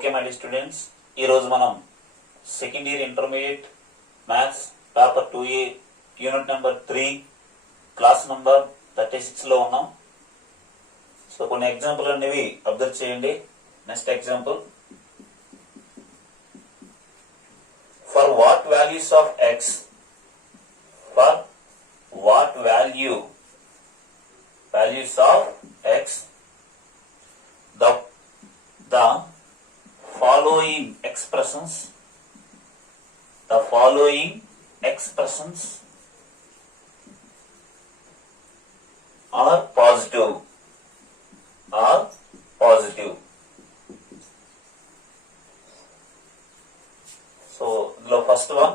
Okay my dear students, ఈరోజు మనం second year intermediate maths paper 2A unit number 3 class number 36 లో ఉన్నాం. So కొన్ని ఎగ్జాంపుల్ అనేవి అబ్జర్వ్ చేయండి. Next example, for what values of X, for what values of x the following expressions are positive. So ఇందులో first one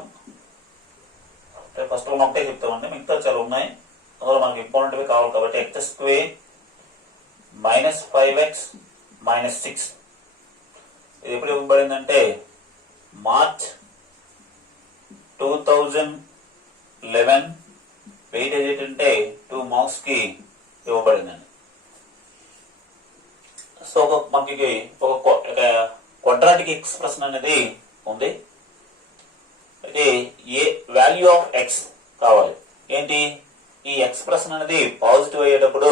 ఒకటే చెప్తామండి, మిగతా చాలా ఉన్నాయి. అందులో మనకి ఇంపార్టెంట్ కావాలి కాబట్టి X square minus 5x minus 6 ఇది ఎప్పుడు ఇవ్వబడిందంటే మార్చ్ 2011 వెయిటేజ్ ఏంటంటే 2 మార్క్స్ కి ఇవ్వబడిందండి. సో మనకి ఒక క్వాడ్రాటిక్ ఎక్స్ప్రెషన్ అనేది ఉంది. అయితే ఏ వాల్యూ ఆఫ్ ఎక్స్ కావాలి. ఏంటి ఈ ఎక్స్ప్రెషన్ అనేది పాజిటివ్ అయ్యేటప్పుడు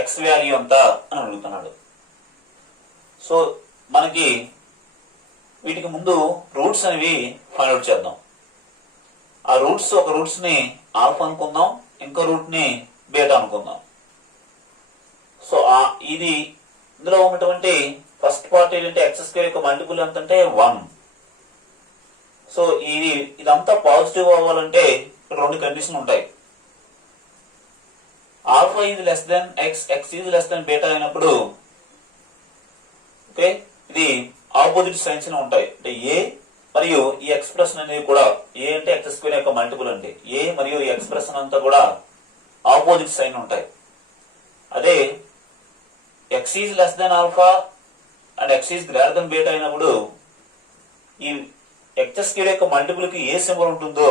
ఎక్స్ వాల్యూ ఎంత అని అడుగుతున్నాడు. సో మనకి వీటికి ముందు రూట్స్ అనేవి ఫైండ్ అవుట్ చేద్దాం. ఆ రూట్స్, ఒక రూట్స్ ని ఆల్ఫా అనుకుందాం, ఇంకో రూట్ ని బీటా అనుకుందాం. సో ఇది ఇందులో ఉన్నటువంటి ఫస్ట్ పార్ట్ ఏంటంటే ఎక్స్ స్క్వేర్ యొక్క మల్టిపుల్ ఎంత అంటే 1. సో ఇదంతా పాజిటివ్ అవ్వాలంటే ఇక్కడ రెండు కండిషన్లు ఉంటాయి. Alpha is less than X, X is less than beta అయినప్పుడు ఓకే ఇది ఆపోజిట్ సైన్స్ ఉంటాయి. అంటే ఏ మరియు ఈ ఎక్స్ప్రెషన్ అనేది కూడా, ఏ అంటే ఎక్స్ స్క్వేర్ యొక్క మల్టిపుల్ అంటే ఏ మరియు ఈ ఎక్స్ప్రెషన్ అంతా కూడా ఆపోజిట్ సైన్ ఉంటాయి. అదే X is less then alpha and X is greater than beta అయినప్పుడు ఈ ఎక్స్ స్క్వేర్ యొక్క మల్టిపుల్ కి ఏ సింబల్ ఉంటుందో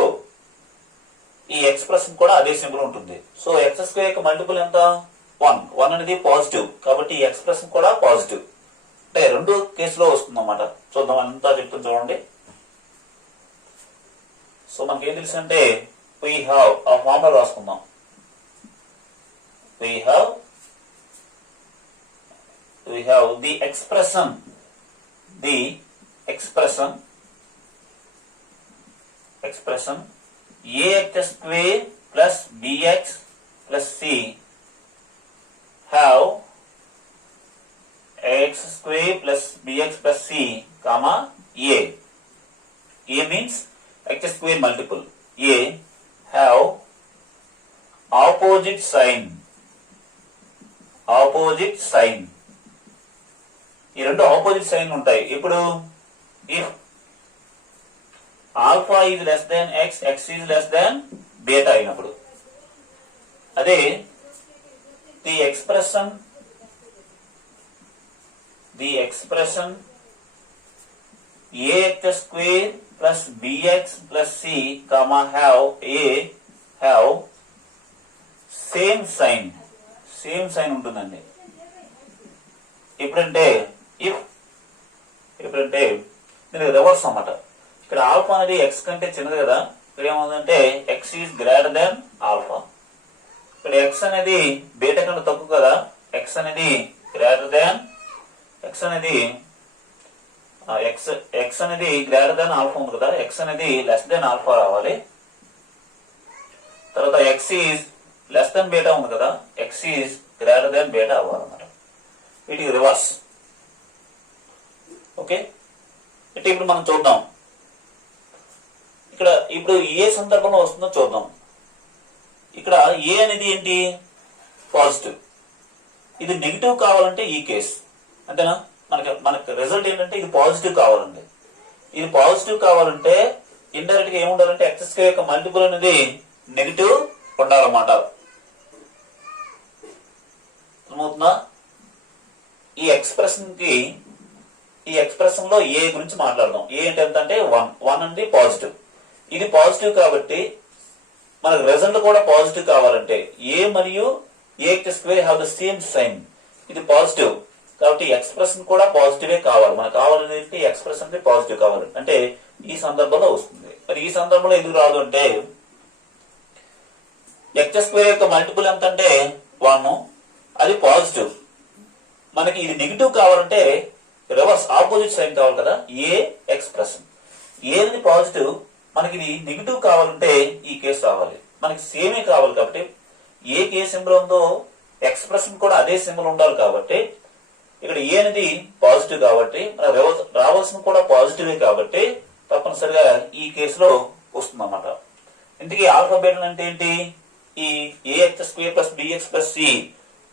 ఈ ఎక్స్ప్రెషన్ కూడా అదే సింబల్ ఉంటుంది. సో ఎక్స్ స్క్వేర్ యొక్క మల్టిపుల్ ఎంత 1 అనేది పాజిటివ్ కాబట్టి ఈ ఎక్స్ప్రెషన్ కూడా పాజిటివ్. అంటే రెండు కేసులో వస్తుంది అన్నమాట. చూద్దాం, అంతా చెప్తాం చూడండి. సో మనకి ఏం తెలుసు అంటే వీ హ్యావ్ ఆ ఫార్ములా రాసుకుందాం. We have the expression ax square plus bx plus c have x square plus bx plus c comma a means x square multiple. a have opposite sign. ఈ రెండు opposite sign ఉంటాయి. ఇప్పుడు if alpha is less than X, X is less than beta అయినప్పుడు, అదే the expression ax square plus bx plus c comma have same sign ఉంటుందండి. ఎప్పుడంటే దీనికి reverse అన్నమాట. ఇక్కడ ఆల్ఫా అనేది ఎక్స్ కంటే చిన్నది కదా, ఇక్కడ ఏమవుతుందంటే X is greater then alpha. ఇక్కడ ఎక్స్ అనేది బీటా కంటే తక్కువ కదా, ఎక్స్ అనేది గ్రేటర్ దెన్ ఆల్ఫా ఉంది కదా, ఎక్స్ అనేది లెస్ దెన్ ఆల్ఫా రావాలి. తర్వాత X is less than beta ఉంది కదా, X is greater than beta అవ్వాలన్నమాట. వీటికి రివర్స్. ఓకే, అంటే ఇప్పుడు మనం చూద్దాం. ఇక్కడ ఇప్పుడు ఏ సందర్భంలో వస్తుందో చూద్దాం. ఇక్కడ ఏ అనేది ఏంటి పాజిటివ్, ఇది నెగిటివ్ కావాలంటే ఈ కేస్ అంతేనా. మనకి రిజల్ట్ ఏంటంటే ఇది పాజిటివ్ కావాలండి. ఇది పాజిటివ్ కావాలంటే ఇండైరెక్ట్ గా ఏముండాలంటే ఎక్స్ స్క్వేర్ యొక్క మల్టిపుల్ అనేది నెగిటివ్ ఉండాలన్నమాట. అర్థమవుతుందా? ఈ ఎక్స్ప్రెషన్ లో ఏ గురించి మాట్లాడదాం. ఏ అంటే ఎంత అంటే 1 అనేది పాజిటివ్. ఇది పాజిటివ్ కాబట్టి మనకు రిజల్ట్ కూడా పాజిటివ్ కావాలంటే ఏ మరియు ax square have the same sign. ఇది పాజిటివ్, కాబట్టి ఎక్స్ప్రెషన్ కూడా పాజిటివే కావాలి. మనకు కావాలంటే ఎక్స్ప్రెషన్ పాజిటివ్ కావాలి అంటే ఈ సందర్భంలో వస్తుంది. మరి ఈ సందర్భంలో ఎందుకు రాదు అంటే x² యొక్క మల్టిపుల్ ఎంత అంటే 1, అది పాజిటివ్. మనకి ఇది నెగిటివ్ కావాలంటే రివర్స్ ఆపోజిట్ సైన్ కావాలి కదా, ఏ ఎక్స్ప్రెషన్. ఏది పాజిటివ్, మనకి ఇది నెగిటివ్ కావాలంటే ఈ కేసు రావాలి. మనకి సేమే కావాలి కాబట్టి ఏ సింబల్ ఉందో ఎక్స్ప్రెషన్ కూడా అదే సింబల్ ఉండాలి. కాబట్టి ఇక్కడ ఏ అనేది పాజిటివ్ కాబట్టి రావాల్సిన కూడా పాజిటివే కాబట్టి తప్పనిసరిగా ఈ కేసులో వస్తుంది అన్నమాట. ఇందుకే ఆల్ఫా బీటా అంటే ఏంటి, ఈ ax² + bx + c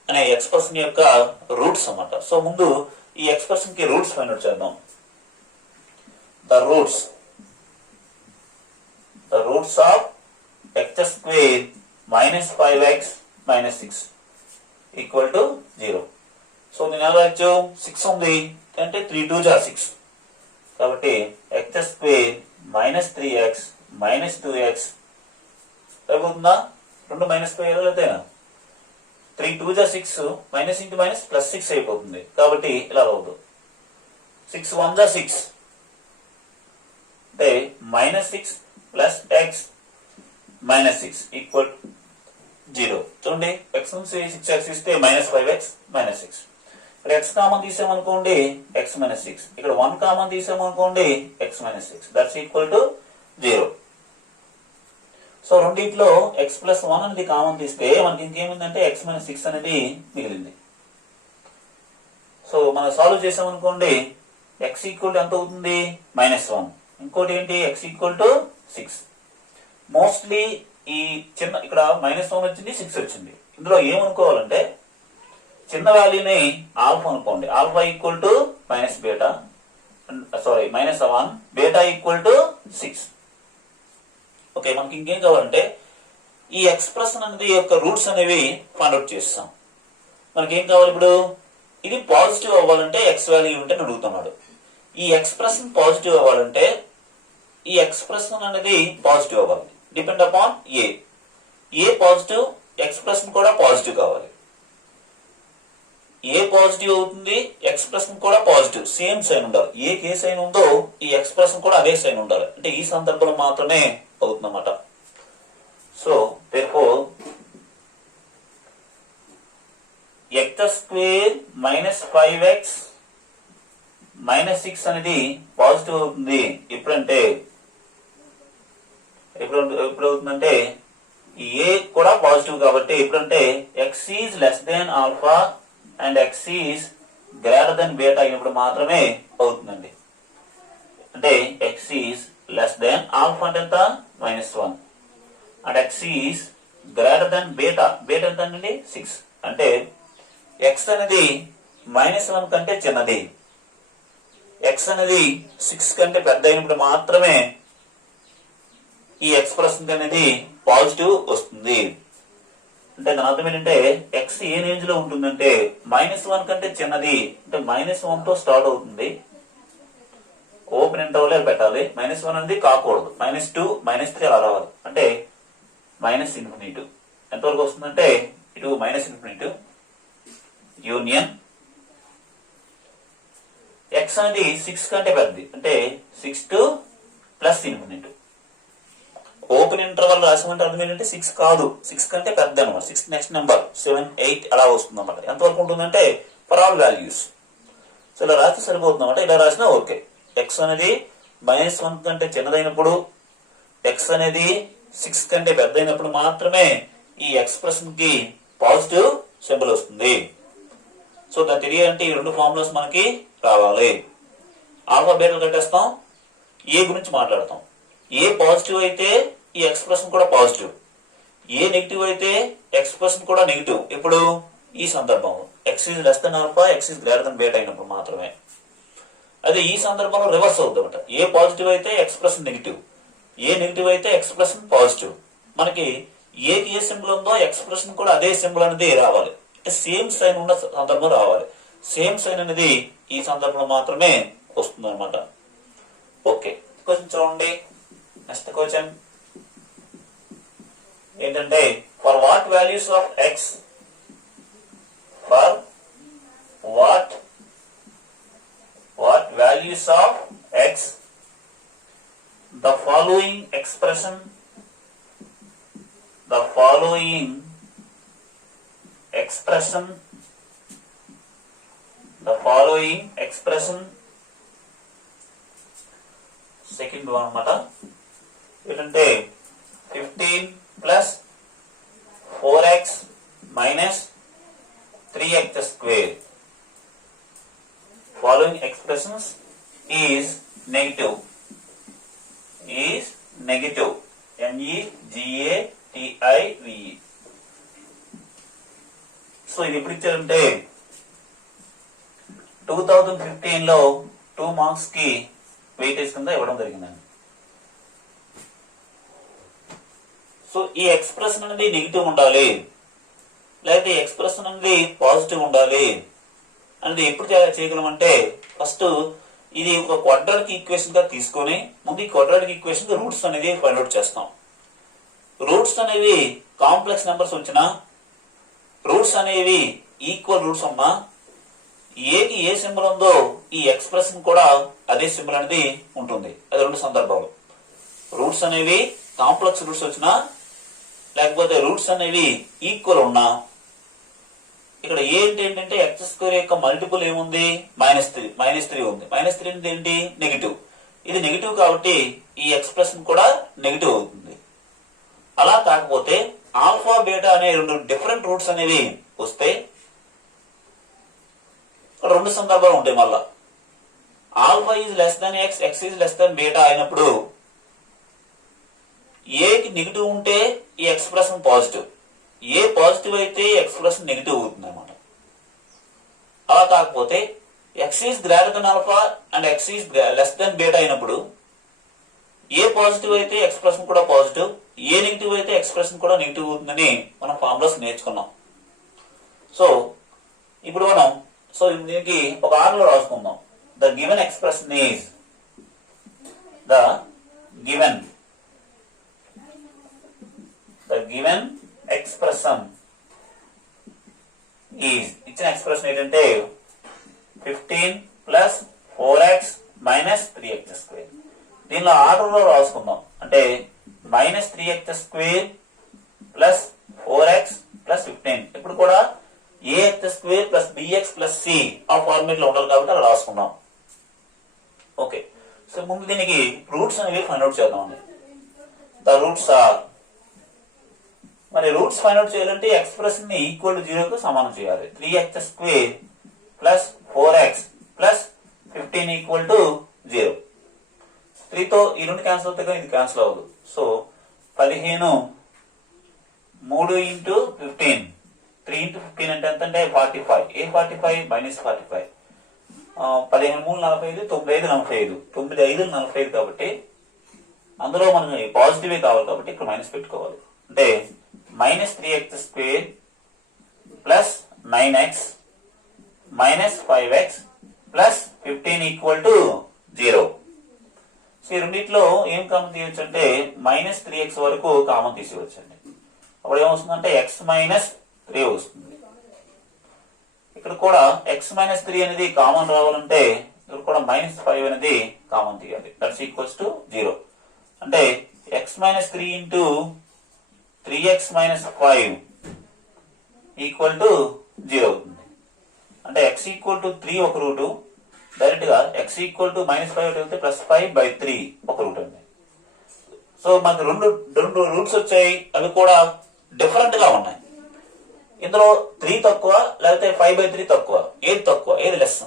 అనే ఎక్స్ప్రెషన్ యొక్క రూట్స్ అన్నమాట. సో ముందు ఈ ఎక్స్ప్రెషన్ కి రూట్స్ ఫైండ్ అవుట్ చేద్దాం. The roots of x² - 5x - 6 = 0. So నేను ఎలా రాయొచ్చు, 6 ఉంది అంటే 3 2 = 6 కాబట్టి x² - 3x - 2x అయిపోతుందా, 2 మైనస్ అయితే 3 2 = 6 మైనస్ ఇంటూ మైనస్ ప్లస్ 6 అయిపోతుంది. కాబట్టి ఇలా అవుతుంది 6 1 = 6 అంటే -6 + x - 6 = 0. చూడండి x నుంచి 6x ఇస్తే -5x - 6. ఇక్కడ x కామన్ తీసామనుకోండి x - 6, ఇక్కడ 1 కామన్ తీసామనుకోండి x - 6 that's equal to 0. So రెండింటిలో x + 1 అనేది కామన్ తీస్తే మనకి ఇంకేముందంటే x - 6 అనేది మిగిలింది. సో మనం సాల్వ్ చేసామనుకోండి x ఈక్వల్ ఎంత అవుతుంది, -1. ఇంకోటి ఏంటి, x ఈక్వల్ టు 6. మోస్ట్లీ ఈ చిన్న ఇక్కడ -1 వచ్చింది, 6 వచ్చింది. ఇందులో ఏమనుకోవాలంటే చిన్న వాల్యూని ఆల్ఫా అనుకోండి. Alpha equal to -beta, sorry -1, beta equal to 6. Okay, మనకి ఇంకేం కావాలంటే ఈ ఎక్స్ప్రెషన్ అనేది యొక్క రూట్స్ అనేవి ఫైండ్ అవుట్ చేస్తాం. మనకి ఏం కావాలి ఇప్పుడు, ఇది పాజిటివ్ అవ్వాలంటే ఎక్స్ వాల్యూ ఉంటే అడుగుతున్నాడు. ఈ ఎక్స్ప్రెషన్ పాజిటివ్ అవ్వాలంటే ఈ ఎక్స్ప్రెషన్ అనేది పాజిటివ్ అవ్వాలి. డిపెండ్ అపాన్ ఏ పాజిటివ్, ఎక్స్ప్రెషన్ కూడా పాజిటివ్ కావాలి. ఏ పాజిటివ్ అవుతుంది, ఎక్స్ప్రెషన్ కూడా పాజిటివ్, సేమ్ సైన్ ఉండాలి. ఏ సైన్ ఉందో ఈ ఎక్స్ప్రెషన్ కూడా అదే సైన్ ఉండాలి. అంటే ఈ సందర్భంలో మాత్రమే అవుతుందన్నమాట. సో therefore x² - 5x - 6 అనేది పాజిటివ్ అవుతుంది. ఎప్పుడంటే ఎప్పుడు అవుతుందంటే ఏ కూడా పాజిటివ్ కాబట్టి ఎప్పుడంటే x is less then alpha and x is greater than beta అయినప్పుడు మాత్రమే అవుతుందండి. అంటే x is less then alpha అంటే ఎంత, -1, and x is greater than beta, beta ఎంత అండి 6. అంటే x అనేది -1 కంటే చిన్నది, x అనేది 6 కంటే పెద్ద అయినప్పుడు మాత్రమే ఈ ఎక్స్ప్రెషన్ అనేది పాజిటివ్ వస్తుంది. అంటే దాని అర్థం ఏంటంటే x ఏ రేంజ్ లో ఉంటుందంటే -1 కంటే చిన్నది, అంటే -1 తో స్టార్ట్ అవుతుంది. ఓపెన్ ఇంటర్వల్ పెట్టాలి. -1 అనేది కాకూడదు, -2 -3 అలా రావాలి. అంటే -∞ ఎంతవరకు వస్తుందంటే ఇటు -∞ యూనియన్ x అనేది 6 కంటే పెద్దది, అంటే 6 to +∞. ఓపెన్ ఇంటర్వల్ రాసామంటే అర్థం ఏంటంటే 6 కాదు, 6 కంటే పెద్ద అనమాట. 6 నెక్స్ట్ నెంబర్ 7 8 అలా వస్తుంది అనమాట. ఎంతవరకు ఉంటుందంటే ఫర్ ఆల్ వాల్యూస్. సో ఇలా రాస్తే సరిపోతుంది అనమాట. ఇలా రాసినా ఓకే. x అనేది -1 కంటే చిన్నదైనప్పుడు, x అనేది 6 కంటే పెద్ద అయినప్పుడు మాత్రమే ఈ ఎక్స్ప్రెషన్ కి పాజిటివ్ సింబల్ వస్తుంది. సో దాన్ని తెలియాలంటే ఈ రెండు ఫార్ములాస్ మనకి రావాలి. ఆల్ఫా బీటా కట్టేస్తాం, ఏ గురించి మాట్లాడతాం. ఏ పాజిటివ్ అయితే ఈ ఎక్స్ప్రెషన్ కూడా పాజిటివ్, ఏ నెగిటివ్ అయితే ఎక్స్ప్రెషన్ కూడా నెగిటివ్. ఇప్పుడు ఈ సందర్భంలో x is less then alpha, x is greater than beta అయినప్పుడు మాత్రమే. అదే ఈ సందర్భంలో రివర్స్ అవుతుంది అనమాట. ఏ పాజిటివ్ అయితే ఎక్స్ప్రెషన్ నెగిటివ్, ఏ నెగిటివ్ అయితే ఎక్స్ప్రెషన్ పాజిటివ్. మనకి ఏ సింబల్ ఉందో ఎక్స్ప్రెషన్ కూడా అదే సింబల్ అనేది రావాలి. అంటే సేమ్ సైన్ ఉన్న సందర్భం రావాలి. సేమ్ సైన్ అనేది ఈ సందర్భంలో మాత్రమే వస్తుంది అనమాట. ఓకే, క్వశ్చన్ చూడండి. నెక్స్ట్ క్వశ్చన్ ఏంటంటే for what values of x, for what values of x, the following expression second one అన్నమాట ఏంటంటే 15 plus 4x minus 3x square. Following expressions is negative. negative. So ఇది ఎప్పుడు ఇచ్చారంటే 2015 లో 2 మార్క్స్ కి weightage కింద ఇవ్వడం జరిగిందండి. సో ఈ ఎక్స్ప్రెషన్ అనేది నెగిటివ్ ఉండాలి లేకపోతే ఎక్స్ప్రెషన్ అనేది పాజిటివ్ ఉండాలి అనేది ఎప్పుడు చేయగలమంటే ఫస్ట్ ఇది ఒక క్వాడ్రాటిక్ ఈక్వేషన్ గా తీసుకొని ముందు ఈ క్వాడ్రాటిక్ ఈక్వేషన్ కి రూట్స్ అనేది ఫైండ్ అవుట్ చేస్తాం. రూట్స్ అనేవి కాంప్లెక్స్ నెంబర్స్ వచ్చినా రూట్స్ అనేవి ఈక్వల్ రూట్స్ ఉన్నా ఏకి ఏ సింబల్ ఉందో ఈ ఎక్స్ప్రెషన్ కూడా అదే సింబల్ అనేది ఉంటుంది. అది రెండు సందర్భాలు. రూట్స్ అనేవి కాంప్లెక్స్ రూట్స్ వచ్చినా లేకపోతే రూట్స్ అనేవి ఈక్వల్ ఉన్నా ఇక్కడ ఏంటంటే ఎక్స్ స్క్వేర్ యొక్క మల్టిపుల్ ఏముంది -3 ఉంది. -3 అంటే ఏంటి నెగిటివ్. ఇది నెగిటివ్ కాబట్టి ఈ ఎక్స్ప్రెషన్ కూడా నెగిటివ్ అవుతుంది. అలా కాకపోతే ఆల్ఫా బీటా అనే రెండు డిఫరెంట్ రూట్స్ అనేవి వస్తే రెండు సందర్భాలు ఉంటాయి. మళ్ళా alpha is less than x, X is less than beta అయినప్పుడు ఏకి నెగిటివ్ ఉంటే ఈ ఎక్స్ప్రెషన్ పాజిటివ్, ఏ పాజిటివ్ అయితే ఎక్స్ప్రెషన్ నెగిటివ్ అవుతుంది అనమాట. అలా కాకపోతే X is greater then alpha and X is less than beta అయినప్పుడు ఏ పాజిటివ్ అయితే ఎక్స్ప్రెషన్ కూడా పాజిటివ్, ఏ నెగిటివ్ అయితే ఎక్స్ప్రెషన్ కూడా నెగిటివ్ అవుతుందని మనం ఫార్ములాస్ నేర్చుకున్నాం. సో ఇప్పుడు మనం దీనికి ఒక ఆర్డర్లో రాసుకుందాం. The given expression is the given expression is ఇచ్చిన ఎక్స్ప్రెషన్ ఏంటంటే 15 plus 4x minus 3x square. దీనిలో ఆర్డర్లో రాసుకుందాం. అంటే -3x square plus 4x plus 15 ఇప్పుడు కూడా ax square plus bx plus c ఆ ఫార్మేట్ లో ఉండాలి కాబట్టి అలా రాసుకున్నాం. ఓకే, సో ముందు దీనికి రూట్స్ అనేవి ఫైండ్ అవుట్ చేద్దామండి. ద రూట్స్ ఆర్, మరి రూట్స్ ఫైండ్ అవుట్ చేయాలంటే ఎక్స్ప్రెషన్ ని ఈక్వల్ టు 0 కు సమానం చేయాలి. 3x square plus 4x plus 15 equal to 0. 3 తో ఈ రెండు క్యాన్సిల్ అవుతాయి కానీ ఇది క్యాన్సిల్ అవ్వదు. సో 15 3 into 15, 3 into 15 అంటే ఎంత అంటే 45. ఏ 45 -45. 15 3 45, 9 5 45, 9 5 45 కాబట్టి అందులో మనం పాజిటివ్ కావాలి కాబట్టి ఇక్కడ మైనస్ పెట్టుకోవాలి. అంటే -3x square plus 9x minus 5x plus 15 equal to 0. So ఈ రెండిట్లో ఏం కామన్ తీయవచ్చు అంటే -3x వరకు కామన్ తీసేవచ్చు అండి. అప్పుడు ఏమొస్తుందంటే x -3 వస్తుంది. ఇక్కడ కూడా x -3 అనేది కామన్ రావాలంటే ఇక్కడ కూడా -5 అనేది కామన్ తీయాలి. That's equals to 0. అంటే x -3 into 3x - 5 equal to 0 అవుతుంది. అంటే x ఈక్వల్ టు 3 ఒక రూటు, డైరెక్ట్ గా x ఈక్వల్ టు -5 అయితే +5/3 ఒక రూట్ అండి. సో మనకు రెండు రూట్స్ వచ్చాయి. అవి కూడా డిఫరెంట్ గా ఉన్నాయి. ఇందులో 3 తక్కువ లేకపోతే 5/3 తక్కువ, ఏది తక్కువ ఏది లెస్?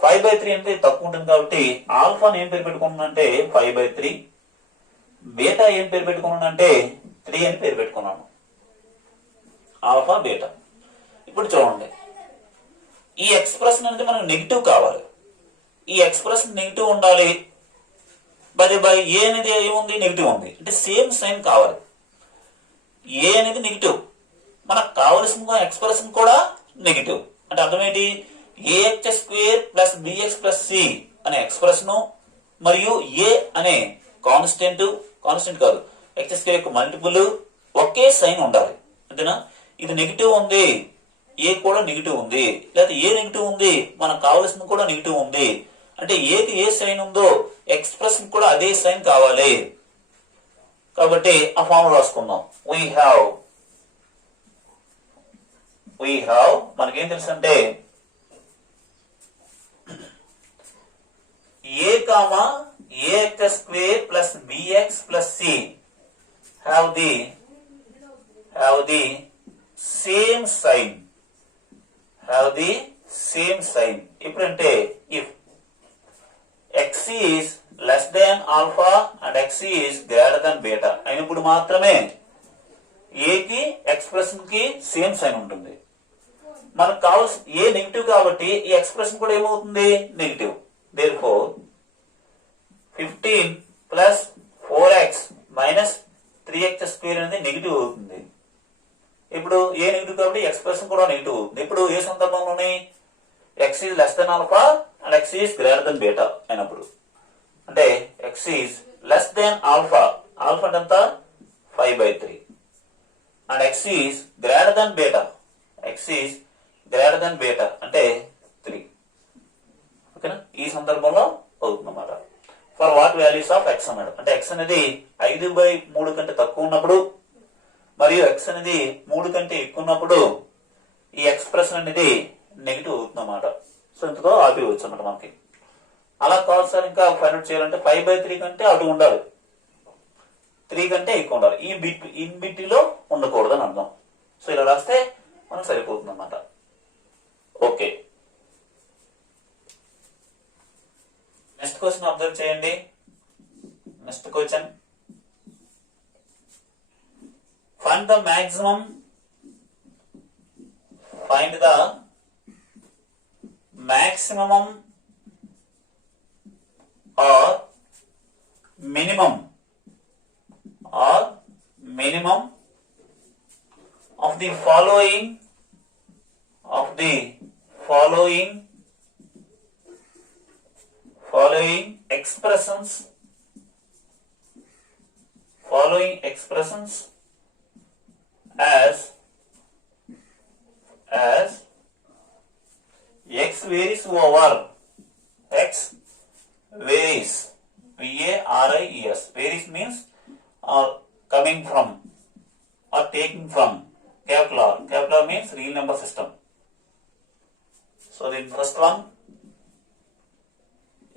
5/3 అంటే తక్కువ ఉంటుంది కాబట్టి ఆల్ఫాని ఏం పేరు పెట్టుకున్నానంటే 5/3, బీటా ఏం పేరు పెట్టుకున్నానంటే 3 అని పేరు పెట్టుకున్నాను. Alpha beta. ఇప్పుడు చూడండి, ఈ ఎక్స్ప్రెషన్ అనేది మనకు నెగిటివ్ కావాలి. ఈ ఎక్స్ప్రెషన్ నెగిటివ్ ఉండాలి. బై ఏ అనేది ఏముంది నెగిటివ్ ఉంది అంటే సేమ్ సైన్ కావాలి. ఏ అనేది నెగిటివ్, మనకు కావలసిన ఎక్స్ప్రెషన్ కూడా నెగిటివ్. అంటే అర్థమేంటి? ax square plus bx plus c అనే ఎక్స్ప్రెషన్ మరియు ఏ అనే కాన్స్టెంట్ కాదు x స్క్వేర్ యొక్క మల్టిపుల్ ఒకే సైన్ ఉండాలి. అంతేనా? ఇది నెగిటివ్ ఉంది, ఏ కూడా నెగిటివ్ ఉంది, లేదా ఏ నెగిటివ్ ఉంది మనకు కావలసింది కూడా నెగిటివ్ ఉంది అంటే ఏకి ఏ సైన్ ఉందో ఎక్స్ప్రెషన్ కూడా అదే సైన్ కావాలి. కాబట్టి ఆ ఫార్ములా రాసుకుందాం. we have మనకేం తెలుసు అంటే a comma ax square plus bx plus c have the same sign. ఇప్పుడంటే if x is less than alpha and x is greater than beta అయినప్పుడు మాత్రమే a కి ఎక్స్ప్రెషన్ కి సేమ్ సైన్ ఉంటుంది. మనకు కావాల్సిన ఏ నెగిటివ్ కాబట్టి ఈ ఎక్స్ప్రెషన్ కూడా ఏమవుతుంది, negative. therefore 15 plus 4x minus 3x square అనేది నెగిటివ్ అవుతుంది. ఇప్పుడు ఏ నెగిటివ్ కాబట్టి ఎక్స్ప్రెషన్ కూడా నెగిటివ్ అవుతుంది. ఇప్పుడు ఏ సందర్భంలోని x is less then alpha and x is greater than beta అయినప్పుడు, అంటే x is less then alpha అంటే ఎంత 5/3 and x is greater than beta అంటే 3. ఓకేనా, ఈ సందర్భంలో అవుతుందన్నమాట. For what values of x అన్నాడు అంటే x అనేది 5/3 కంటే తక్కువ ఉన్నప్పుడు మరియు x అనేది 3 కంటే ఎక్కువ ఉన్నప్పుడు ఈ ఎక్స్ప్రెషన్ అనేది నెగిటివ్ అవుతుందన్నమాట. సో ఇంతతో ఆపేయవచ్చు అన్నమాట మనకి. అలా కాదు సార్ ఇంకా ఫైండ్ అవుట్ చేయాలంటే 5/3 కంటే అటు ఉండాలి, 3 కంటే ఎక్కువ ఉండాలి, ఈ బిట్లో ఉండకూడదు అని అర్థం. సో ఇలా రాస్తే మనం సరిపోతుంది అన్నమాట. ఓకే, నెక్స్ట్ క్వశ్చన్ అబ్జర్వ్ చేయండి. Next question, find the maximum or minimum of the following expressions as x varies over varies means coming from or taking from. capital R means real number system. So the first one,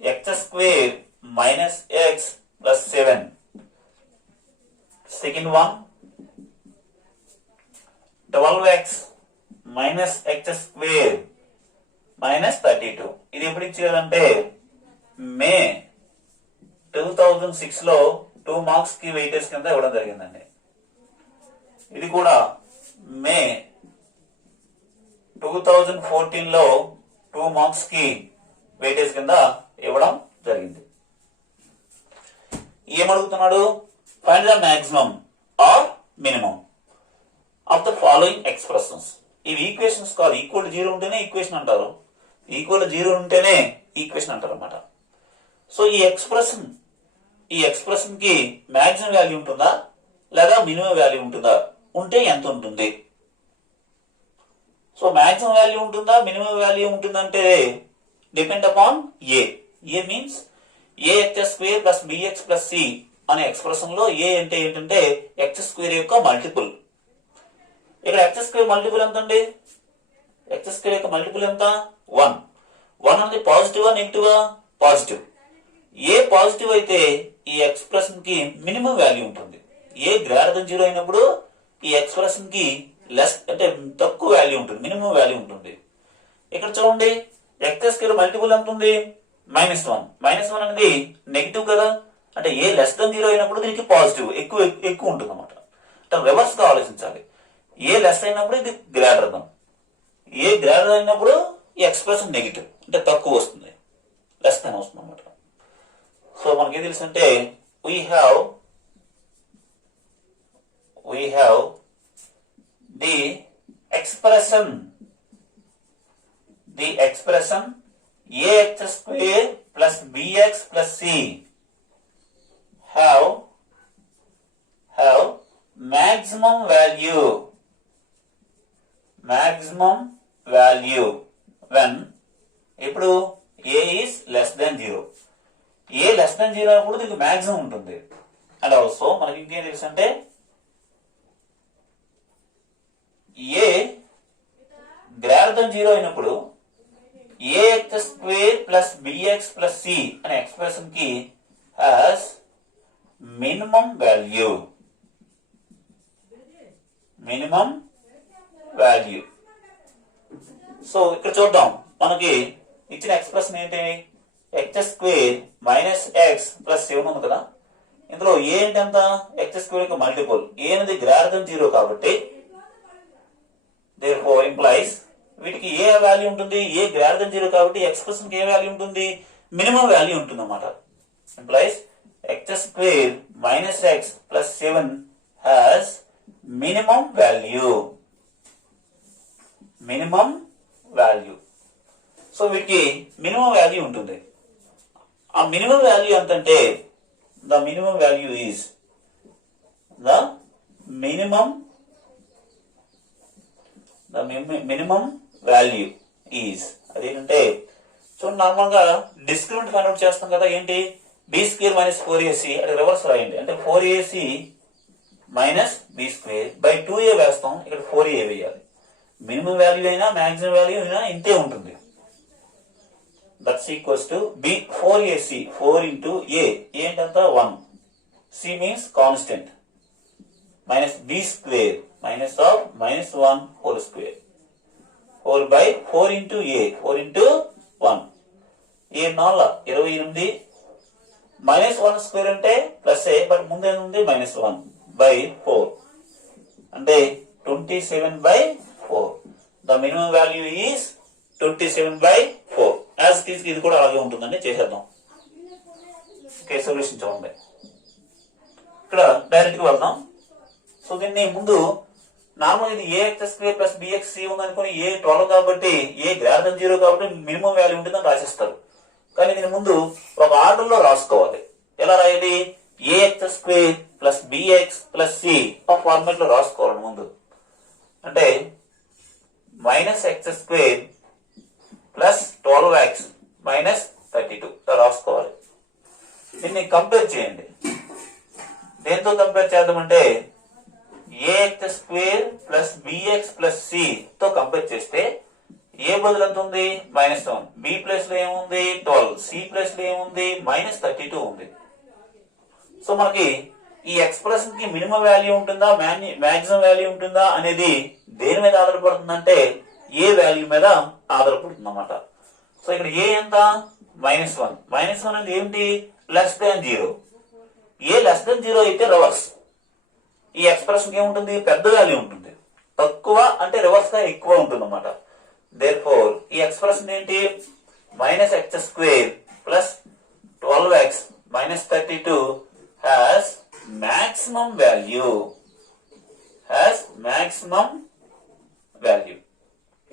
x square minus x plus 7. Second one, 12x minus x square minus 32. ఇది ఎప్పుడు ఇచ్చేయాలంటే మే 2006 లో 2 marks కి weightage కింద ఇవ్వడం జరిగిందండి. ఇది కూడా మే 2014 లో 2 మార్క్స్ కి వెయిటేజ్ కింద ఇవ్వడం జరిగింది. ఏమడుగుతున్నాడు, find the maximum or minimum of the following expressions. ఇవి ఈక్వేషన్స్ కాదు, ఈక్వల్ 0 ఉంటేనే ఈక్వేషన్ అంటారు, ఈక్వల్ 0 ఉంటేనే ఈక్వేషన్ అంటారు అన్నమాట. సో ఈ ఎక్స్ప్రెషన్ కి మాక్సిమం వాల్యూ ఉంటుందా లేదా మినిమం వాల్యూ ఉంటుందా, ఉంటే ఎంత ఉంటుంది? సో మాక్సిమం వాల్యూ ఉంటుందా మినిమం వాల్యూ ఉంటుందంటే డిపెండ్ అపాన్ ఏ means ax square plus bx plus c అనే ఎక్స్ప్రెషన్ లో ఏ అంటే ఏంటంటే x స్క్వేర్ యొక్క మల్టిపుల్. ఇక్కడ x స్క్వేర్ మల్టిపుల్ ఎంత అండి, x స్క్వేర్ యొక్క మల్టిపుల్ ఎంత 1. 1 అనేది పాజిటివా నెగిటివా, పాజిటివ్. ఏ పాజిటివ్ అయితే ఈ ఎక్స్ప్రెషన్ కి మినిమం వాల్యూ ఉంటుంది. ఏ గ్రేటర్ దెన్ 0 అయినప్పుడు ఈ ఎక్స్ప్రెషన్ కి లెస్ అంటే తక్కువ వాల్యూ ఉంటుంది, మినిమం వాల్యూ ఉంటుంది. ఇక్కడ చూడండి x స్క్వేర్ మల్టిపుల్ ఎంత ఉంది, -1. -1 అనేది నెగిటివ్ కదా, అంటే ఏ లెస్ దెన్ 0 అయినప్పుడు దీనికి పాజిటివ్ ఎక్కువ ఉంటుంది అన్నమాట. అంటే రివర్స్ గా ఆలోచించాలి. ఏ లెస్ అయినప్పుడు ఇది గ్రేటర్ దెన్, ఏ గ్రేటర్ అయినప్పుడు ఈ ఎక్స్ప్రెషన్ నెగిటివ్ అంటే తక్కువ వస్తుంది, లెస్ దెన్ వస్తుంది అన్నమాట. సో మనకి ఏం తెలుసు అంటే we have the expression ax square plus bx plus c have maximum value when ఇప్పుడు A is less than 0. A less than 0 అయినప్పుడు దీనికి మ్యాక్సిమం ఉంటుంది. అండ్ ఆల్సో మనకి ఇంకేం తెలుసు అంటే ఏ గ్రేటర్ దాన్ 0 అయినప్పుడు ax square plus bx plus c అనే ఎక్స్ప్రెషన్ కి హ్యాస్ మినిమం వాల్యూ. సో ఇక్కడ చూద్దాం, మనకి ఇచ్చిన ఎక్స్ప్రెషన్ ఏంటి? X square minus X plus 7 ఉంది కదా. ఇందులో ఏ అంటే ఎంత? ఎక్స్ స్క్వేర్ యొక్క మల్టిపుల్. ఏ అనేది గ్రేటర్ దెన్ 0 కాబట్టి therefore implies వీటికి ఏ వాల్యూ ఉంటుంది? ఏ గ్రేటర్ దెన్ 0 కాబట్టి ఎక్స్ప్రెషన్ కి ఏ వాల్యూ ఉంటుంది? మినిమం వాల్యూ ఉంటుంది అన్నమాట. Implies X square minus X plus 7 has minimum value. So వీటికి మినిమం వాల్యూ ఉంటుంది. ఆ మినిమం వాల్యూ ఎంతంటే ద మినిమం వాల్యూ ఈజ్ అదేంటంటే చూడండి, నార్మల్ గా డిస్క్రిమినెంట్ కన్వర్ట్ చేస్తాం కదా. ఏంటి? బి స్క్వేర్ మైనస్ 4ac అంటే రివర్స్ రాయండి. అంటే 4ac minus B square by 2a వేస్తాం. ఇక్కడ 4a వేయాలి. మినిమం వాల్యూ అయినా మాక్సిమం వాల్యూ అయినా ఇంతే ఉంటుంది. That's equals to B 4ac 4 into A ఏంటంత 1, c means constant, minus B square minus of minus 1 whole square 4 by 4 into a 4 into 1 A 4 28 minus 1 square అంటే plus A, but ముందే ఉంది minus 1 by 4 అంటే 27 by 4. The minimum value is 27 by 4. As it is ఇది కూడా అలాగే ఉంటుందండి. చేసేద్దాం. Okay, solution చూడండి. ఇక్కడ డైరెక్ట్ గా వెళ్దాం. సో దీన్ని ముందు నార్మల్ ఇది A X square plus B X C ఉంది అనుకుని ఏ 12 కాబట్టి ఏ గ్రేటర్ దెన్ 0 కాబట్టి మినిమం వాల్యూ ఉంటుందని రాసిస్తారు. కానీ దీని ముందు ఒక ఆర్డర్ లో రాసుకోవాలి. ఎలా రాయాలి? A X square plus B X plus C ఆ ఫార్మాట్ లో రాసుకోవాలి ముందు. అంటే minus X square plus 12x minus 32 రాసుకోవాలి. దీన్ని కంపేర్ చేయండి. దేంతో కంపేర్ చేద్దామంటే A X square plus B X plus C తో కంపేర్ చేస్తే ఏ బదులు ఎంత ఉంది? మైనస్ 1. బి ప్లేస్ లో ఏముంది? 12. సి ప్లేస్ లో ఏముంది? మైనస్ 32 ఉంది. సో మనకి ఈ ఎక్స్ప్రెషన్ కి మినిమం వాల్యూ ఉంటుందా మాక్సిమం వాల్యూ ఉంటుందా అనేది దేని మీద ఆధారపడుతుందంటే ఏ వాల్యూ మీద ఆధారపడుతుంది అన్నమాట. సో ఇక్కడ ఏ ఎంత? మైనస్ 1. మైనస్ 1 అనేది ఏమిటి? Less than 0. A less than 0 అయితే రివర్స్. ఈ ఎక్స్ప్రెషన్ ఏముంటుంది? పెద్ద వాల్యూ ఉంటుంది. తక్కువ అంటే రివర్స్ గా ఎక్కువ ఉంటుంది అన్నమాట. దేర్ఫోర్ ఈ ఎక్స్ప్రెషన్ ఏంటి? Minus X square plus 12x minus 32 has maximum value.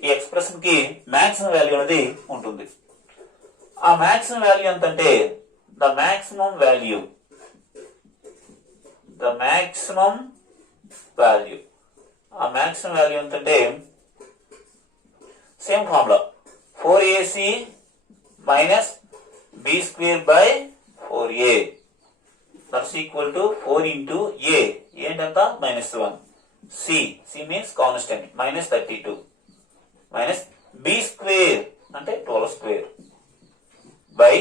ఈ ఎక్స్ప్రెషన్ కి మాక్సిమం వాల్యూ అనేది ఉంటుంది. ఆ మాక్సిమం వాల్యూ ఎంతంటే ద మాక్సిమం వాల్యూ ఆ మాక్సిమం వాల్యూ ఎంతంటే same formula 4ac minus B square by 4a that's equal to 4 into A ఏంటంత? Minus 1. c means constant minus 32 minus B square అంటే 12 square by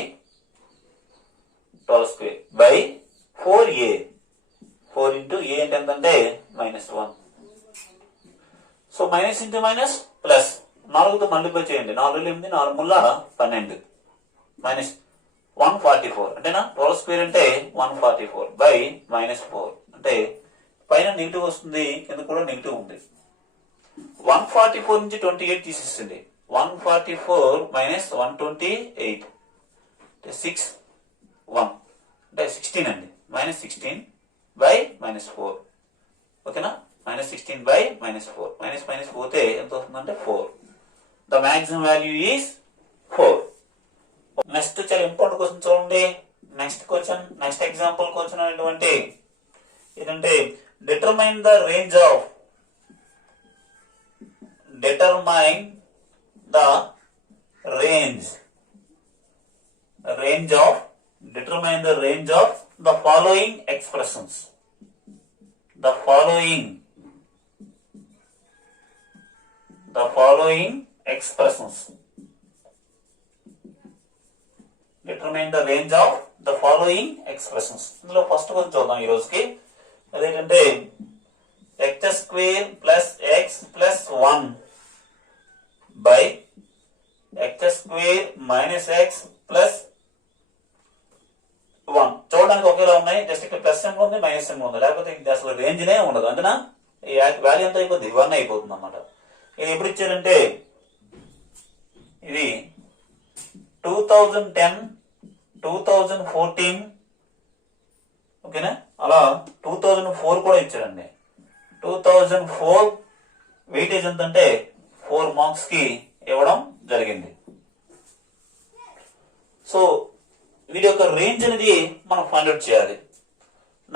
4a 4 into A అంటే ఎంతంటే minus 1. So minus into minus plus 4తో multiply చేయండి. 4 8 4 ముల్ల 12 minus 144 అంటేనా 12 square అంటే 144 by minus 4 అంటే పైన negative వస్తుంది, కింద కూడా నెగిటివ్ ఉంది. 144 నుంచి 28 తీసేసింది. 144 మైనస్ 128 అంటే 6 1 అంటే 16 అండి. మైనస్ 16 బై మైనస్ 4 ఓకేనా. మైనస్ 16 బై మైనస్ 4 మైనస్ పోతే ఎంత వస్తుందంటే 4. The maximum value is 4. Next చాలా ఇంపార్టెంట్ క్వశ్చన్ చూడండి. నెక్స్ట్ ఎగ్జాంపుల్ క్వశ్చన్ అనేటువంటి ఏంటంటే determine the range of determine the range of the following expressions. The following expressions. Determine the range of the following expressions. ఇందులో first కొంచెం చూద్దాం ఈ రోజుకి. అదేంటంటే x² plus x plus 1 by x² minus x plus 1. చూడడానికి ఒకేలా ఉన్నాయి, just ఇక్కడ ప్లస్ సింబల్ ఉంది, మైనస్ సింబల్ ఉంది, లేకపోతే ఇది అసలు రేంజ్నే ఉండదు. అంతేనా? ఈ వాల్యూ ఎంత అయిపోద్ది? 1 అయిపోతుంది అన్నమాట. ఇది ఎప్పుడు ఇచ్చారంటే ఇది 2010, 2014, ఓకేనా? అలా 2004 కూడా ఇచ్చారండి. 2004 వెయిటేజ్ ఎంతంటే 4 మార్క్స్ కి ఇవ్వడం జరిగింది. సో వీడి యొక్క రేంజ్ అనేది మనం ఫైండ్ అవుట్ చేయాలి.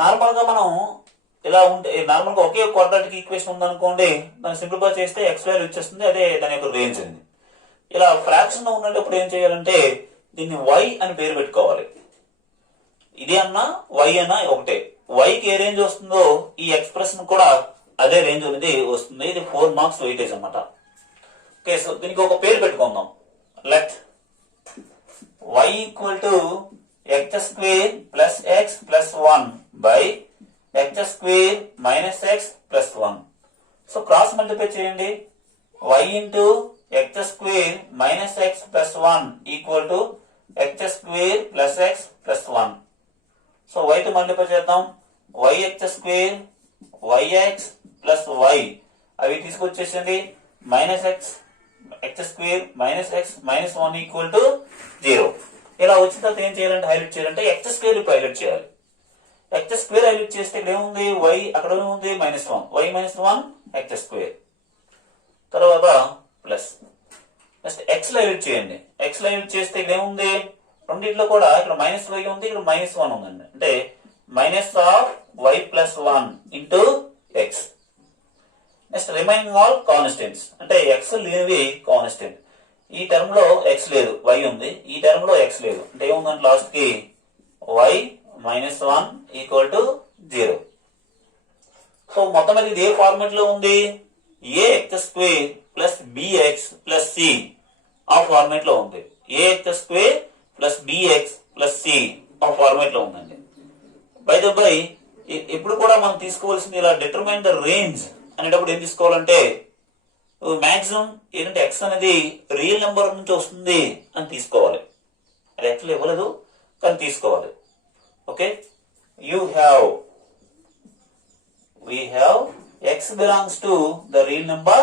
నార్మల్ గా మనం ఇలా ఉంటే, నార్మల్ గా ఒకే క్వాడ్రాటిక్ ఈక్వేషన్ ఉందనుకోండి, దాన్ని సింప్లిఫై చేస్తే ఎక్స్ వాల్యూ వచ్చేస్తుంది, అదే దాని యొక్క రేంజ్ అనేది. ఇలా ఫ్రాక్షన్ లో ఉన్నప్పుడు ఏం చేయాలంటే దీన్ని y అని పేరు పెట్టుకోవాలి. ఇది అన్నా y అన్నా ఒకటే. y కి ఏ రేంజ్ వస్తుందో ఈ ఎక్స్ప్రెషన్ కూడా అదే రేంజ్ అనేది వస్తుంది. ఇది 4 మార్క్స్ వెయిటేజ్ అన్నమాట. ఓకే, సో దీనికి ఒక పేరు పెట్టుకుందాం. Let y equal to x² plus x plus 1 by x² minus x plus 1. So cross multiply చేయండి. y into x² minus x plus 1 equal to x² plus x plus 1. So y తో multiply చేద్దాం. yx² yx plus y అవి తీసుకొచ్చేసండి. Minus x² minus x minus 1 equal to 0. ఇలా వచ్చిన తర్వాత ఏం చేయాలంటే హైలైట్ చేయాలంటే x² ఇప్పుడు హైలైట్ చేయాలి. x² హైలైట్ చేస్తే ఇక్కడ ఏముంది? y అక్కడ ఉంది మైనస్ 1, y మైనస్ 1 x². తర్వాత ప్లస్ నెక్స్ట్ x హైలైట్ చేయండి. x హైలైట్ చేస్తే ఇక్కడ ఏముంది? రెండింటిలో కూడా ఇక్కడ మైనస్ y ఉంది, ఇక్కడ మైనస్ 1 ఉందండి. అంటే minus of y plus 1 into x. Next remaining all constants, అంటే x లేనివి కాన్స్టెంట్. ఈ టర్మ్ లో x లేదు, y ఉంది. ఈ టర్మ్ లో x లేదు, అంటే ఏముందంటే లాస్ట్ కి y minus 1 equal to 0. So మొత్తం ఇది ఏ ఫార్మాట్ లో ఉంది? ax² plus bx plus c ఆ ఫార్మాట్ లో ఉంది. ax² plus bx plus c ఆ ఫార్మాట్ లో ఉందండి. బై ద బై ఇప్పుడు కూడా మనం తీసుకోవాల్సింది ఇలా డిటర్మైన్ ద రేంజ్ అనేటప్పుడు ఏం తీసుకోవాలంటే మాక్సిమం ఏంటంటే x అనేది రియల్ నెంబర్ నుంచి వస్తుంది అని తీసుకోవాలి. అది యాక్చువల్లీ ఇవ్వలేదు కానీ తీసుకోవాలి. Okay, we have x belongs to the real number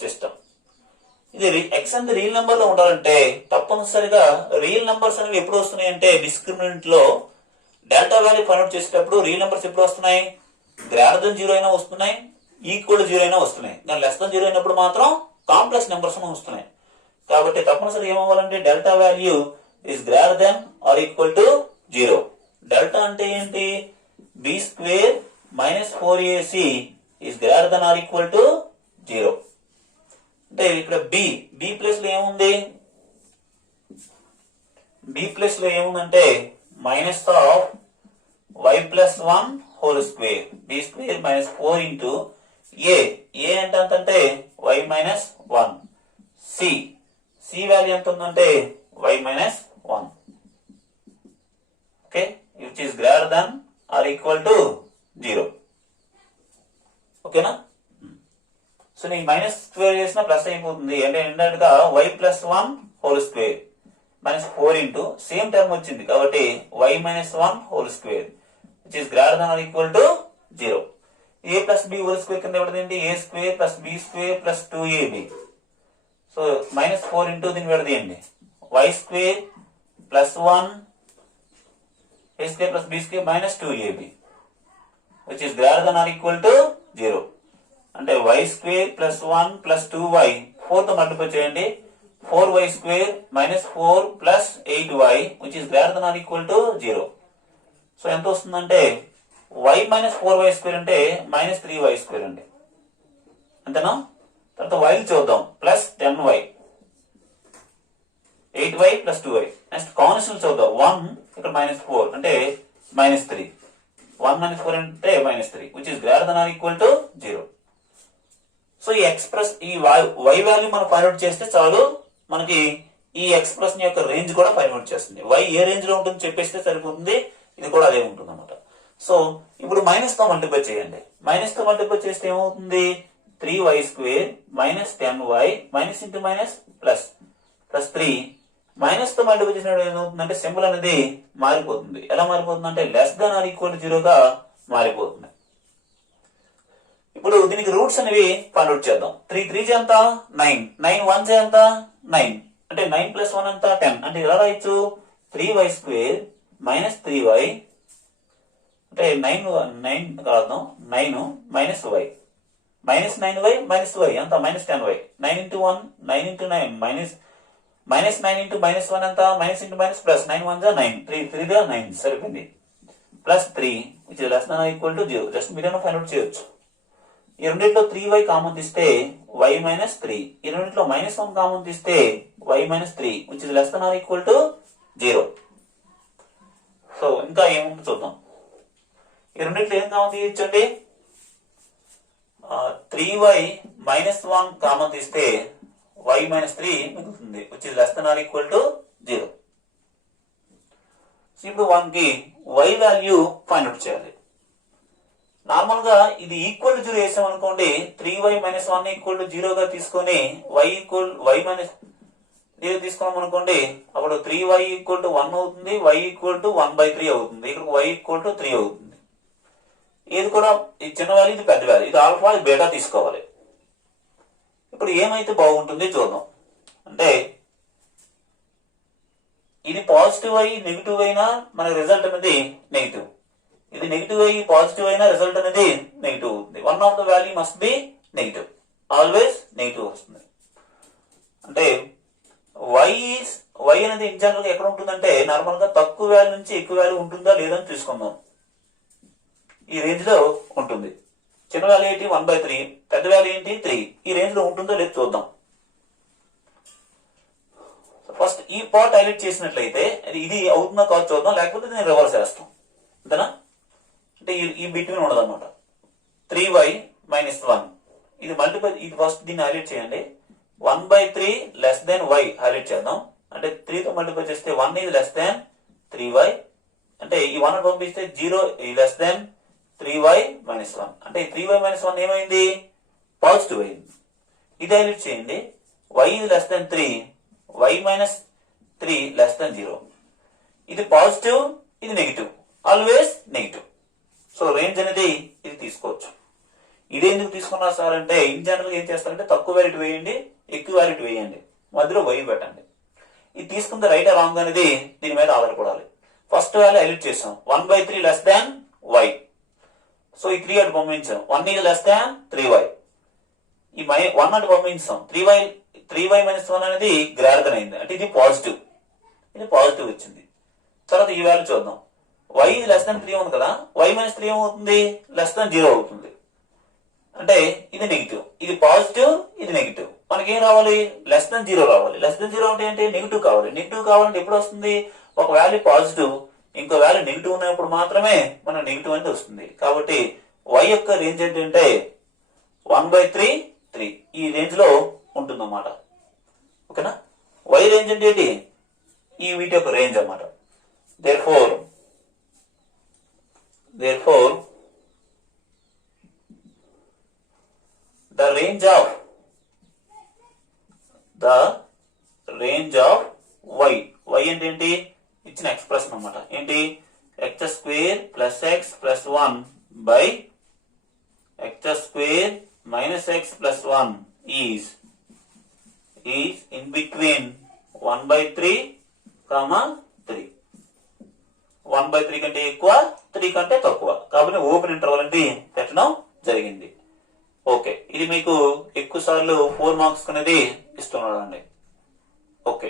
system. ఇది x అనేది రియల్ నెంబర్ లో ఉండాలంటే తప్పనిసరిగా రియల్ నెంబర్స్ అనేవి ఎప్పుడు వస్తున్నాయి అంటే డిస్క్రిమినెంట్ లో డెల్టా వాల్యూ ఫైండ్ అవుట్ చేసేటప్పుడు రియల్ నెంబర్స్ ఎప్పుడు వస్తున్నాయి? గ్రేటర్ దెన్ 0 అయినా వస్తున్నాయి, ఈక్వల్ 0 అయినా వస్తున్నాయి. కానీ లెస్ దెన్ 0 అయినప్పుడు మాత్రం కాంప్లెక్స్ నెంబర్స్ వస్తున్నాయి. కాబట్టి తప్పనిసరిగా ఏమవ్వాలంటే delta value is greater than or equal to 0. Delta అంటే ఏంటి? b² minus 4ac is greater than or equal to 0. అంటే ఇక్కడ b ప్లేస్ లో ఏముంది? b ప్లేస్ లో ఏముందంటే minus of y plus 1 whole square, b² minus 4 into a అంటే y minus 1, c value ఎంత ఉందంటే y minus 1. Okay, which is greater than or equal to 0. ఓకేనా? సో నీకు మైనస్ స్క్వేర్ చేసినా ప్లస్ అయిపోతుంది. అంటే ఇండైరెక్ట్ గా y plus 1 whole square minus 4 into same term వచ్చింది కాబట్టి y minus 1 whole square which is greater than or equal to 0. a plus b whole square కింద పడుతుంది a² plus b² plus 2ab. So minus 4 into దీన్ని పెడదీయండి y² plus 1 a² plus b² minus 2ab which is greater than or equal to 0. అంటే y² plus 1 plus 2y 4 తో multiply చేయండి. 4y² minus 4 plus 8y which is greater than or equal to 0. So ఎంత వస్తుందంటే y minus 4y² అంటే minus 3y² అండి. అంతేనా? తర్వాత y చూద్దాం. Plus 10y 8y plus 2y. Next constant చూద్దాం. 1 ఇక్కడ -4 అంటే -3. 1 - 4 అంటే -3 which is greater than or equal to 0. So ఈ ఎక్స్ప్రెస్ ఈ y వాల్యూ మనం ఫైండ్ అవుట్ చేస్తే చాలు, మనకి ఈ ఎక్స్ప్రెషన్ యొక్క రేంజ్ కూడా ఫైండ్ అవుట్ చేస్తుంది. y ఏ రేంజ్ లో ఉంటుంది చెప్పేస్తే సరిపోతుంది, ఇది కూడా అదే ఉంటుంది అనమాట. సో ఇప్పుడు మైనస్ తో మల్టిప్లై చేయండి. మైనస్ తో మల్టిప్లై చేస్తే ఏమవుతుంది? 3y² - 10y minus into minus plus 3. Minus తో మల్టిప్లై చేసినప్పుడు ఏమవుతుందంటే సింబల్ అనేది మారిపోతుంది. ఎలా మారిపోతుంది అంటే less than or equal to 0 గా మారిపోతుంది. ఇప్పుడు దీనికి రూట్స్ అనేవి ఫైండ్ అవుట్ చేద్దాం. 3 3 ఎంత? 9. 9 1 ఎంత? 9. అంటే 9 + 1 ఎంత? 10. అంటే ఎలా రాయొచ్చు? 3y² - 3y అంటే 9 కాదు 9 - y -9y - y ఎంత? -10y. 9 × 1 9 × 9 -9 × -1 ఎంత? -, ప్లస్ 9 1 = 9. 3 3 గా 9 సరిపోయింది. Plus 3 which is less than or equal to 0. Just మీరేనా ఫైండ్ అవుట్ చేయొచ్చు. ఈ రెండింటిలో 3y కామన్ తీస్తే y - 3. ఈ రెండింటిలో -1 కామన్ తీస్తే y - 3 which is less than or equal to 0. So ఇంకా ఏముంది చూద్దాం. ఈ రెండింటిలో ఏం కామన్ తీయచ్చండి? 3y - 1 కామన్ తీస్తే y - 3 మిగులుతుంది which is less than or equal to 0. So ఇప్పుడు 1 కి y వాల్యూ ఫైండ్ అవుట్ చేయాలి. నార్మల్ గా ఇది ఈక్వల్ టు 0 వేసాం అనుకోండి, 3y - 1 = 0 గా తీసుకొని y - 0 తీసుకున్నాం అనుకోండి, అప్పుడు 3y = 1 అవుతుంది, y = 1/3 అవుతుంది. ఇక్కడ y = 3 అవుతుంది. ఇది కూడా ఇది చిన్న వాల్యూ, ఇది పెద్ద వాల్యూ, ఇది ఆల్ఫా, ఇది బీటా తీసుకోవాలి. ఇప్పుడు ఏమైతే బాగుంటుంది చూద్దాం. అంటే ఇది పాజిటివ్ అయి నెగిటివ్ అయినా మన రిజల్ట్ అనేది నెగిటివ్, ఇది నెగిటివ్ అయ్యి పాజిటివ్ అయినా రిజల్ట్ అనేది నెగిటివ్ అవుతుంది. One of the value must be negative, always negative వస్తుంది. అంటే y అనేది ఎగ్జాంపుల్ గా ఎక్కడ ఉంటుందంటే నార్మల్ గా తక్కువ వాల్యూ నుంచి ఎక్కువ వాల్యూ ఉంటుందా లేదా అని చూసుకుందాం. ఈ రేంజ్ లో ఉంటుంది. చిన్న వాల్యూ ఏంటి? 1/3. పెద్ద వాల్యూ ఏంటి? 3. ఈ రేంజ్ లో ఉంటుందో లేదో చూద్దాం. ఫస్ట్ ఈ పార్ట్ హైలైట్ చేసినట్లయితే ఇది అవుతుందా కాదు చూద్దాం, లేకపోతే నేను రివర్స్ చేస్తాం. అంతేనా? అంటే ఈ బిట్వీన్ ఉండదు అనమాట. 3y - 1 ఇది మల్టిపల్, ఇది ఫస్ట్ దీన్ని హైలైట్ చేయండి. 1/3 లెస్ దెన్ y హైలైట్ చేద్దాం. అంటే 3 తో మల్టిపై చేస్తే 1 is less than 3y. అంటే ఈ 1 పంపిస్తే 0 is less than 3y - 1. అంటే 3y - 1 ఏమైంది? పాజిటివ్ అయింది. ఇది హైలైట్ చేయండి. y is less than 3, y - 3 less than 0. ఇది పాజిటివ్, ఇది negative, always negative. So range అనేది ఇది తీసుకోవచ్చు. ఇది ఎందుకు తీసుకున్నారు సార్ అంటే ఇన్ జనరల్ ఏం చేస్తారంటే తక్కువ వాల్యూటీ వేయండి, ఎక్కువ వాల్యూటీ వేయండి, మధ్యలో y పెట్టండి. ఇది తీసుకుంటే రైట్ ఆ రాంగ్ అనేది దీని మీద ఆధారపడాలి. ఫస్ట్ వాల్యూ హైలైట్ చేసాం, 1/3 less than y. సో ఈ 3 అటు పంపించాం, 1 is less than 3y. ఈ 1 అటు పంపించాం, 3y - 1 అనేది గ్రేటర్ దెన్ అయింది, అంటే ఇది పాజిటివ్, ఇది పాజిటివ్ వచ్చింది. తర్వాత ఈ వాల్యూ చూద్దాం. y is less than 3 ఉంది కదా, y - 3 ఏమవుతుంది? less than 0 అవుతుంది. అంటే ఇది నెగిటివ్, ఇది పాజిటివ్, ఇది నెగిటివ్. మనకి ఏం రావాలి? లెస్ దెన్ 0 రావాలి. లెస్ దెన్ 0 అంటే ఏంటి? నెగిటివ్ కావాలి. నెగిటివ్ కావాలంటే ఎప్పుడు వస్తుంది? ఒక వాల్యూ పాజిటివ్, ఇంకో వాల్యూ నెగిటివ్ ఉన్నప్పుడు మాత్రమే మన నెగిటివ్ అనేది వస్తుంది. కాబట్టి y యొక్క రేంజ్ ఏంటంటే 1/3 3 ఈ రేంజ్ లో ఉంటుందన్నమాట. ఓకేనా? y రేంజ్ అంటే ఏంటి? ఈ వీటి యొక్క రేంజ్ అన్నమాట. therefore the range of y అంటే ఏంటి? ఇచ్చిన ఎక్స్ప్రెషన్ అన్నమాట. ఏంటి? x² + x + 1 by x² - x + 1 is in between 1/3, 3. 1/3 కంటే ఎక్కువ, 3 కంటే తక్కువ, కాబట్టి ఓపెన్ ఇంటర్వల్ అనేది పెట్టడం జరిగింది. ఓకే, ఇది మీకు ఎక్కువ సార్లు 4 మార్క్స్ అనేది ఇస్తున్నాడు అండి. ఓకే.